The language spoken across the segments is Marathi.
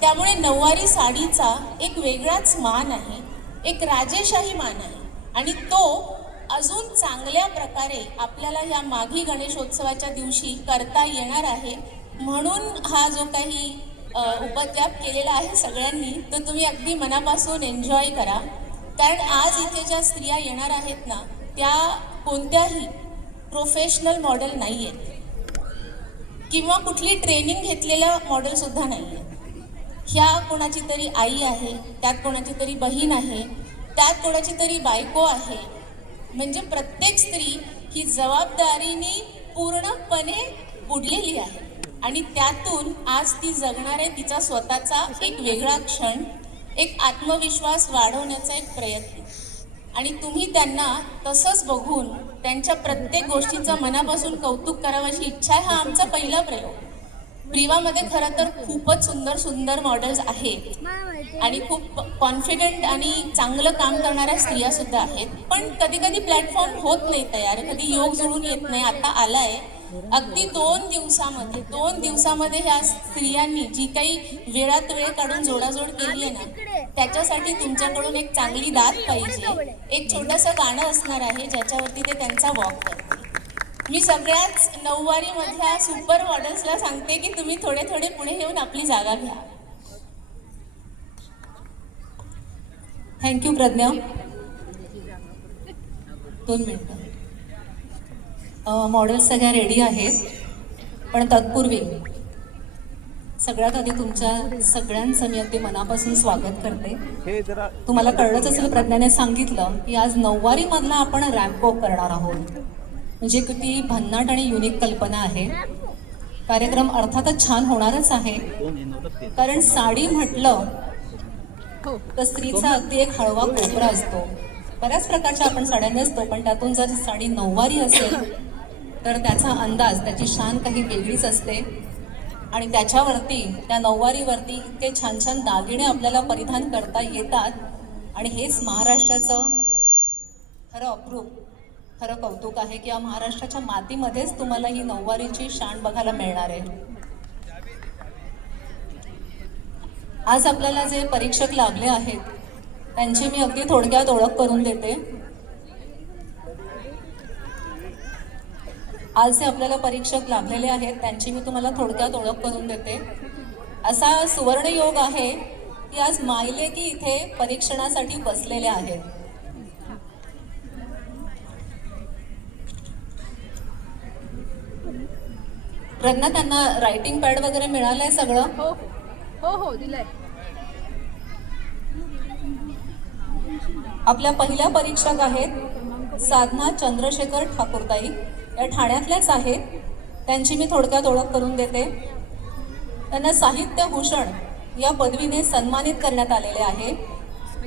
त्यामुळे नऊवारी साडीचा एक वेगळाच मान आहे, एक राजेशाही मान आहे आणि तो अजून चांगल्या प्रकारे आपल्याला ह्या माघी गणेशोत्सवाच्या दिवशी करता येणार आहे. म्हणून हा जो काही उपद्व्याप केलेला आहे सगळ्यांनी, तो तुम्ही अगदी मनापासून एन्जॉय करा. कारण आज इथे ज्या स्त्रिया येणार आहेत ना, त्या कोणत्याही प्रोफेशनल मॉडेल नाही आहेत किंवा कुठली ट्रेनिंग घेतलेल्या मॉडेलसुद्धा नाही आहेत. ह्या कोणाची तरी आई आहे, त्यात कोणाची तरी बहीण आहे, त्यात कोणाची तरी बायको आहे. म्हणजे प्रत्येक स्त्री ही जबाबदारीने पूर्णपणे बुडलेली आहे आणि त्यातून आज ती जगणार आहे तिचा स्वतःचा एक वेगळा क्षण, एक आत्मविश्वास वाढवण्याचा एक प्रयत्न. आणि तुम्ही त्यांना तसंच बघून त्यांच्या प्रत्येक गोष्टीचं मनापासून कौतुक करावं अशी इच्छा आहे. हा आमचा पहिला प्रयोग. प्रिवामध्ये खरं तर खूपच सुंदर सुंदर मॉडेल्स आहेत आणि खूप कॉन्फिडंट आणि चांगलं काम करणाऱ्या स्त्रिया सुद्धा आहेत. पण कधी कधी प्लॅटफॉर्म होत नाही तयार, कधी योग जुळून येत नाही. आता आलाय अगदी 2 दिवसामध्ये ह्या स्त्रियांनी जी काही वेळात वेळ काढून जोडाजोड केली आहे ना, त्याच्यासाठी तुमच्याकडून एक चांगली दाद पाहिजे. एक छोटंसं गाणं असणार आहे ज्याच्यावरती ते त्यांचा वॉक करतात. मी सगळ्याच नऊवारी मधल्या सुपर मॉडेल्सला सांगते की तुम्ही थोडे थोडे पुढे येऊन आपली जागा घ्या. थँक्यू प्रज्ञा. 2 मिनिटं. मॉडेल्स सगळ्या रेडी आहेत, पण तत्पूर्वी सगळ्यात आधी तुमच्या सगळ्यांचं मी अगदी मनापासून स्वागत करते. तुम्हाला कळलंच असेल, प्रज्ञाने सांगितलं की आज नऊवारी मधला आपण रॅम्प वॉक करणार आहोत. म्हणजे किती भन्नाट आणि युनिक कल्पना आहे. कार्यक्रम अर्थातच छान होणारच आहे, कारण साडी म्हटलं तर स्त्रीचा अगदी एक हळवा कोपरा असतो. बऱ्याच प्रकारच्या आपण साड्या नेसतो, पण त्यातून जर साडी नऊवारी असेल तर त्याचा अंदाज, त्याची शान काही वेगळीच असते. आणि त्याच्यावरती, त्या नऊवारीवरती इतके छान छान दागिने आपल्याला परिधान करता येतात. आणि हेच महाराष्ट्राचं खरं अप्रूप, खरं कौतुक आहे की या महाराष्ट्राच्या मातीमध्येच तुम्हाला ही नऊवारीची शान बघायला मिळणार आहे. आज आपल्याला जे परीक्षक लाभले आहेत त्यांची मी अगदी थोडक्यात ओळख करून देते. आज जे आपल्याला परीक्षक लाभलेले आहेत त्यांची मी तुम्हाला थोडक्यात ओळख करून देते. असा सुवर्ण योग आहे की आज मायलेकी इथे परीक्षणासाठी बसलेले आहेत. प्रज्ञा, त्यांना रायटिंग पॅड वगैरे मिळालंय सगळं? हो हो हो दिलंय. आपल्या पहिल्या परीक्षक आहेत साधना चंद्रशेखर ठाकूरताई. या ठाण्यातल्याच आहेत. त्यांची मी थोडक्यात ओळख करून देते. त्यांना साहित्य भूषण या पदवीने सन्मानित करण्यात आलेले आहे.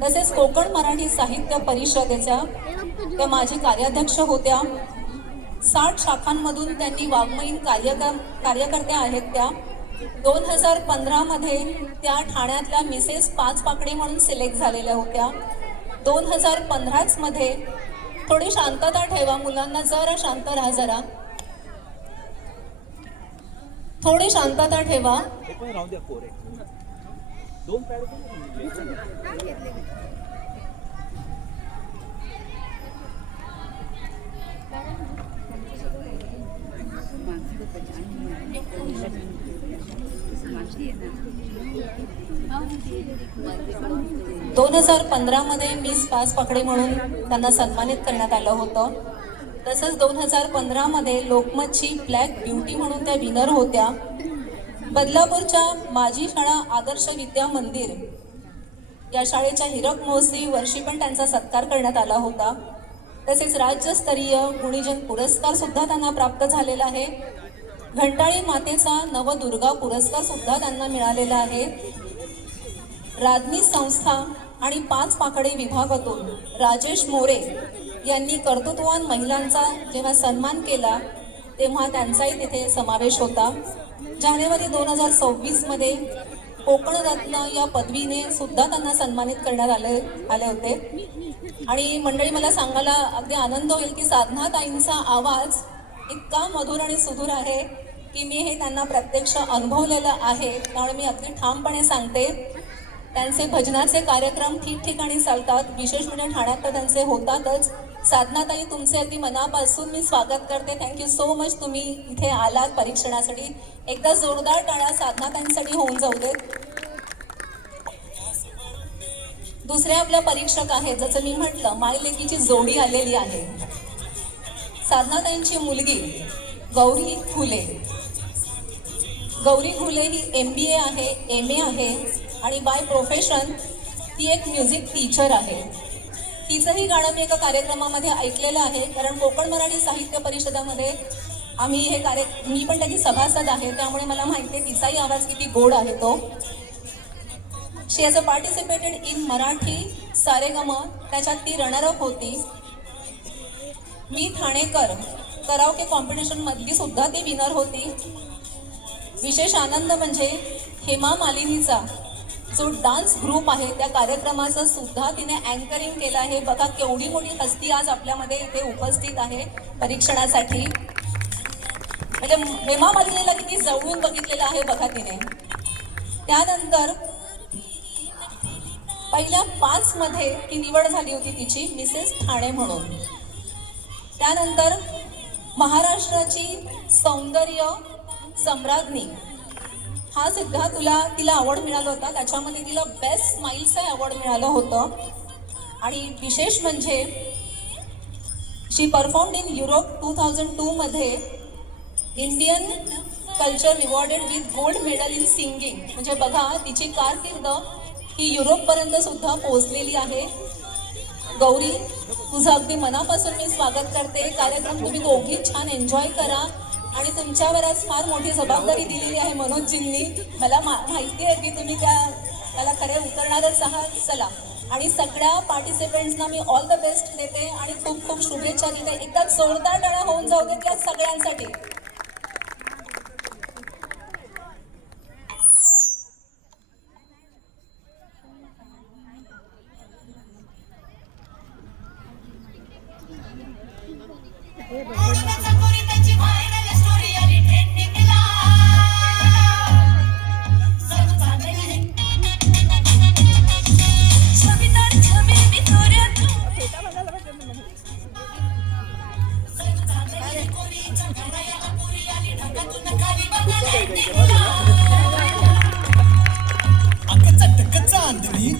तसेच कोकण मराठी साहित्य परिषदेच्या त्या माजी कार्याध्यक्ष होत्या. 60 शाखांमधून त्यांनी वाङ्मयीन कार्यकर्त्या आहेत. त्या 2015 मध्ये त्या ठाण्यातल्या मिसेस 5 पाकडी म्हणून सिलेक्ट झालेल्या होत्या. 2015 मध्ये थोडी शांतता ठेवा मुलांना, जरा शांत राहा, जरा थोडी शांतता ठेवा. 2015 मध्ये मिस 5 पाकडी म्हणून त्यांना सन्मानित करण्यात आलं होतं. तसंच 2015 मध्ये लोकमतची ब्लॅक ब्युटी म्हणून त्या विनर होत्या. बदलापूरच्या माजी शाळा आदर्श विद्या मंदिर या शाळेच्या हिरक महोत्सवी वर्षी पण त्यांचा सत्कार करण्यात आला होता. तसेच राज्यस्तरीय गुणीजन पुरस्कार सुद्धा त्यांना प्राप्त झालेला आहे. घंटाळी मातेचा नवदुर्गा पुरस्कार सुद्धा त्यांना मिळालेला आहे. राजनी संस्था आणि 5 पाकडी विभागातून राजेश मोरे यांनी कर्तृत्ववान महिलांचा जेव्हा सन्मान केला तेव्हा त्यांचाही तिथे समावेश होता. जानेवारी 2026 मध्ये कोकणरत्न या पदवीने सुद्धा त्यांना सन्मानित करण्यात आले होते. आणि मंडळी, मला सांगायला अगदी आनंद होईल की साधना ताईंचा आवाज इतका मधुर आणि सुधूर आहे की मी हे त्यांना प्रत्यक्ष अनुभवलेलं आहे, त्यामुळे मी अगदी ठामपणे सांगते त्यांचे भजनाचे कार्यक्रम ठिकठिकाणी चालतात, विशेष म्हणजे ठाण्यात तर त्यांचे होतातच. साधनाताई, तुमचे अगदी मनापासून मी स्वागत करते. थँक्यू सो मच, तुम्ही इथे आलात परीक्षणासाठी. एकदा जोरदार टाळ्या साधनाताईंसाठी होऊन जाऊ देत. दुसरे आपल्या परीक्षक आहेत, जसं मी म्हटलं मायलेकीची जोडी आलेली आहे. साधनाताईंची मुलगी गौरी घुले. गौरी घुले ही MBA आहे, MA आहे आणि बाय प्रोफेशन ती एक म्युझिक टीचर आहे. तिचंही गाणं मी एका कार्यक्रमामध्ये ऐकलेलं आहे, कारण कोकण मराठी साहित्य परिषदामध्ये आम्ही मी पण त्याची सभासद आहे, त्यामुळे मला माहिती आहे तिचाही आवाज किती गोड आहे तो. She has participated in Marathi Saregama, त्याच्यात ती रनरअप होती. मी ठाणेकर कराओके कॉम्पिटिशन मधली सुद्धा ती विनर होती. विशेष आनंद म्हणजे हेमा मालिनीचा जो डान्स ग्रुप आहे त्या कार्यक्रमाचं सुद्धा तिने अँकरिंग केलं आहे. बघा केवढी मोठी हस्ती आज आपल्यामध्ये इथे उपस्थित आहे परीक्षणासाठी. म्हणजे हेमा मालिनीला किती जवळून बघितलेलं आहे बघा तिने. त्यानंतर पहिल्या 5 मध्ये ती निवड झाली होती तिची मिसेस ठाणे म्हणून. त्यानंतर महाराष्ट्राची सौंदर्य सम्राज्ञी हा सुद्धा तिला अवॉर्ड मिळाला होता. त्याच्यामध्ये तिला बेस्ट स्माईलचं अवॉर्ड मिळालं होतं. आणि विशेष म्हणजे शी परफॉर्म्ड इन युरोप 2002 मध्ये Indian culture rewarded with gold medal in singing. म्हणजे बघा तिची कारकीर्द ही युरोपपर्यंत सुद्धा पोहोचलेली आहे. गौरी, तुझं अगदी मनापासून मी स्वागत करते. कार्यक्रम तुम्ही दोघी छान एन्जॉय करा आणि तुमच्यावर आज फार मोठी जबाबदारी दिलेली आहे मनोजजींनी. मला माहिती आहे की तुम्ही त्याला खरे उतरणारच आहात. चला, आणि सगळ्या पार्टिसिपेंट्सना मी ऑल द बेस्ट देते आणि खूप खूप शुभेच्छा देते. एकदा जोरदार टाळ्या होऊन जाऊ देत या सगळ्यांसाठी.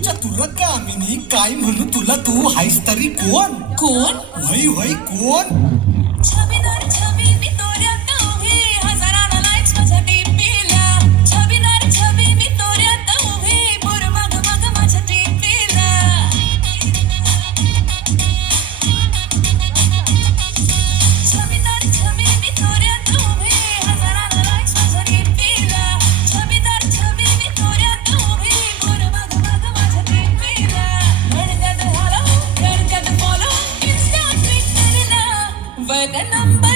चतुर कामिनी, काय म्हणू तुला, तू हायस तरी कोण? कोण? वय वय कोण? छबीदार छबी मी तोऱ्यात उभी, हजाराला लाईक्स माझ्या डीपीला. छबीदार छबी मी तोऱ्यात उभी, पोर मग मग माझ्या डीपीला. छबीदार छबी मी तोऱ्यात उभी, हजाराला लाईक्स माझ्या डीपीला. छबीदार छबी मी तोऱ्यात उभी, पोर मग मग माझ्या डीपीला. म्हणतात हॅलो, करतात फॉलो, इन्स्टा ट्विटरला. वय नंबर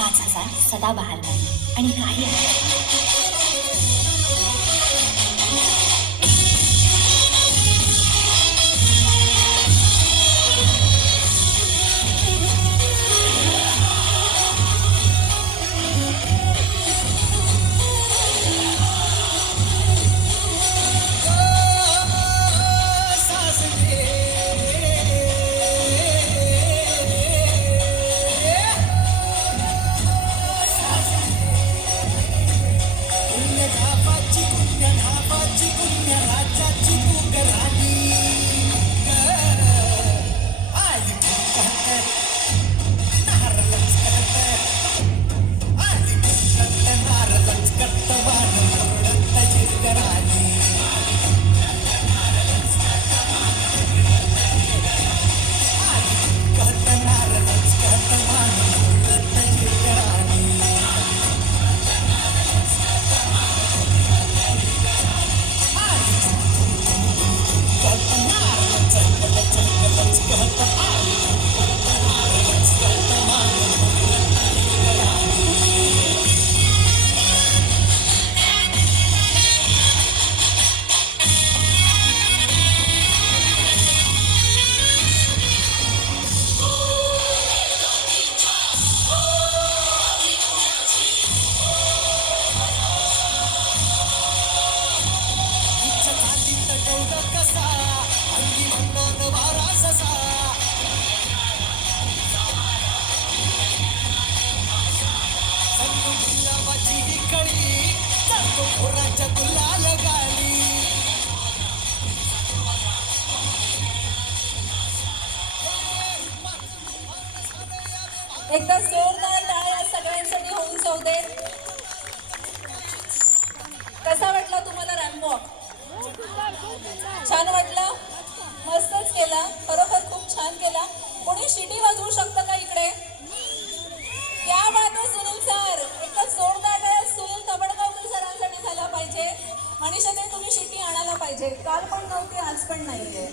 5,000 सदाबहार गाणी आणि काही आहे. एकदा जोरदार टाळ्या सगळ्यांसाठी होऊन जाऊ दे. कसा वाटला तुम्हाला रॅम्प वॉक? छान वाटलं? मस्तच केला, खरोखर खूप छान केला. कोणी शिटी वाजवू शकतं का इकडे? क्या बात आहे सुनील सर. एकदा जोरदार टाळ्या सुनील तबडगावकर सरांसाठी झाला पाहिजे. मनीषाने तुम्ही शिटी आणायला पाहिजे. काल पण नव्हती, आज पण नाहीये.